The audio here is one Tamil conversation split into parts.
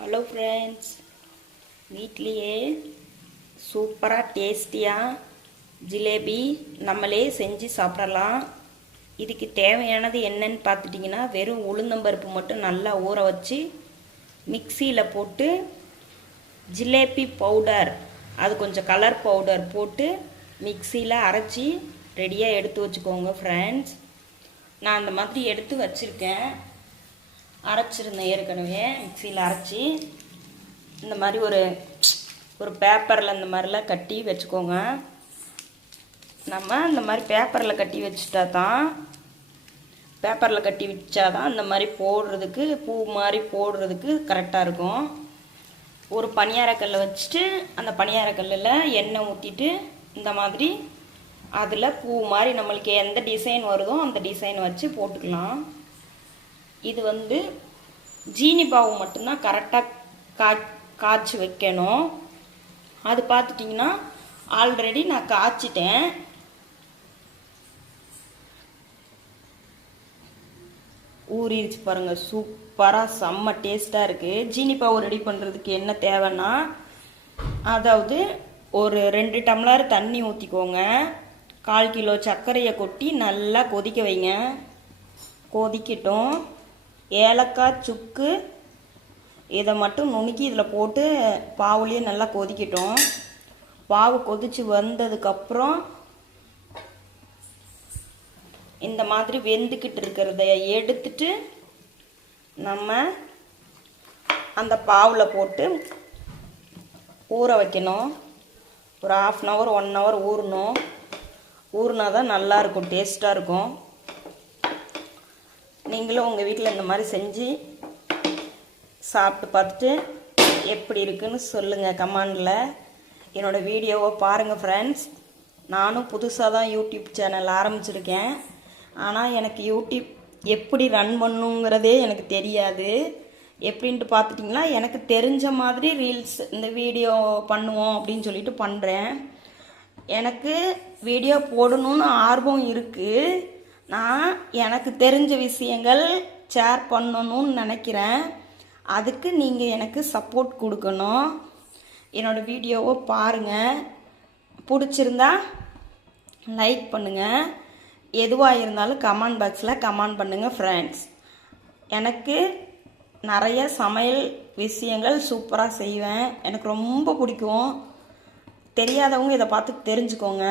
ஹலோ ஃப்ரெண்ட்ஸ், வீட்லேயே சூப்பராக டேஸ்டியாக ஜிலேபி நம்மளே செஞ்சு சாப்பிடலாம். இதுக்கு தேவையானது என்னன்னு பார்த்துட்டிங்கன்னா, வெறும் உளுந்தம்பருப்பு மட்டும் நல்லா ஊற வச்சு மிக்சியில் போட்டு ஜிலேபி பவுடர், அது கொஞ்சம் கலர் பவுடர் போட்டு மிக்சியில் அரைச்சி ரெடியாக எடுத்து வச்சுக்கோங்க ஃப்ரெண்ட்ஸ். நான் அந்த மாதிரி எடுத்து வச்சுருக்கேன், அரைச்சிருந்தேன் ஏற்கனவே மிக்சியில் அரைச்சி. இந்த மாதிரி ஒரு பேப்பரில் இந்த மாதிரிலாம் கட்டி வச்சுக்கோங்க. நம்ம இந்த மாதிரி பேப்பரில் கட்டி வச்சுட்டா தான், பேப்பரில் கட்டி வச்சாதான் இந்த மாதிரி போடுறதுக்கு, பூ மாதிரி போடுறதுக்கு கரெக்டாக இருக்கும். ஒரு பணியாரக்கல்லை வச்சுட்டு அந்த பணியாரக்கல்லில் எண்ணெய் ஊற்றிட்டு இந்த மாதிரி அதில் பூ மாதிரி நம்மளுக்கு எந்த டிசைன் வருதோ அந்த டிசைன் வச்சு போட்டுக்கலாம். இது ஜீனி பாவு மட்டும்தான் கரெக்டாக காய்ச்சி வைக்கணும். அது பார்த்துட்டிங்கன்னா ஆல்ரெடி நான் காய்ச்சிட்டேன். ஊறிடுச்சு பாருங்கள், சூப்பராக செம்ம டேஸ்ட்டாக இருக்குது. ஜீனி பாவு ரெடி பண்ணுறதுக்கு என்ன தேவைன்னா, அதாவது ஒரு 2 டம்ளர் தண்ணி ஊற்றிக்கோங்க. 1/4 கிலோ சர்க்கரையை கொட்டி நல்லா கொதிக்க வைங்க. கொதிக்கட்டும். ஏலக்காய், சுக்கு இதை மட்டும் நுணுக்கி இதில் போட்டு பாவுலேயே நல்லா கொதிக்கட்டும். பாவு கொதித்து வந்ததுக்கப்புறம் இந்த மாதிரி வெந்துக்கிட்டு இருக்கிறத எடுத்துட்டு நம்ம அந்த பாவில் போட்டு ஊற வைக்கணும். ஒரு 1/2 hour 1 hour ஊறணும். ஊறினா தான் நல்லாயிருக்கும், டேஸ்ட்டாக இருக்கும். நீங்களும் உங்கள் வீட்டில் இந்த மாதிரி செஞ்சு சாப்பிட்டு பார்த்துட்டு எப்படி இருக்குன்னு சொல்லுங்கள் கமெண்டில். என்னோடய வீடியோவை பாருங்கள் ஃப்ரெண்ட்ஸ். நானும் புதுசாக தான் யூடியூப் சேனல் ஆரம்பிச்சிருக்கேன். ஆனால் எனக்கு யூடியூப் எப்படி ரன் பண்ணுங்கிறதே எனக்கு தெரியாது. எப்படின்ட்டு பார்த்துட்டிங்கன்னா, எனக்கு தெரிஞ்ச மாதிரி ரீல்ஸ் இந்த வீடியோ பண்ணுவோம் அப்படின்னு சொல்லிட்டு பண்ணுறேன். எனக்கு வீடியோ போடணும்னு ஆர்வம் இருக்குது. நான் எனக்கு தெரிஞ்ச விஷயங்கள் ஷேர் பண்ணணும்னு நினைக்கிறேன். அதுக்கு நீங்கள் எனக்கு சப்போர்ட் கொடுக்கணும். என்னோடய வீடியோவை பாருங்கள், பிடிச்சிருந்தா லைக் பண்ணுங்கள். எதுவாக இருந்தாலும் கமெண்ட் பாக்ஸில் கமெண்ட் பண்ணுங்கள் ஃப்ரெண்ட்ஸ். எனக்கு நிறைய சமையல் விஷயங்கள் சூப்பராக செய்வேன், எனக்கு ரொம்ப பிடிக்கும். தெரியாதவங்க இதை பார்த்து தெரிஞ்சுக்கோங்க.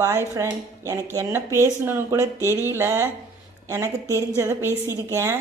பாய் ஃப்ரெண்ட். எனக்கு என்ன பேசணுன்னு கூட தெரியல, எனக்கு தெரிஞ்சதை பேசியிருக்கேன்.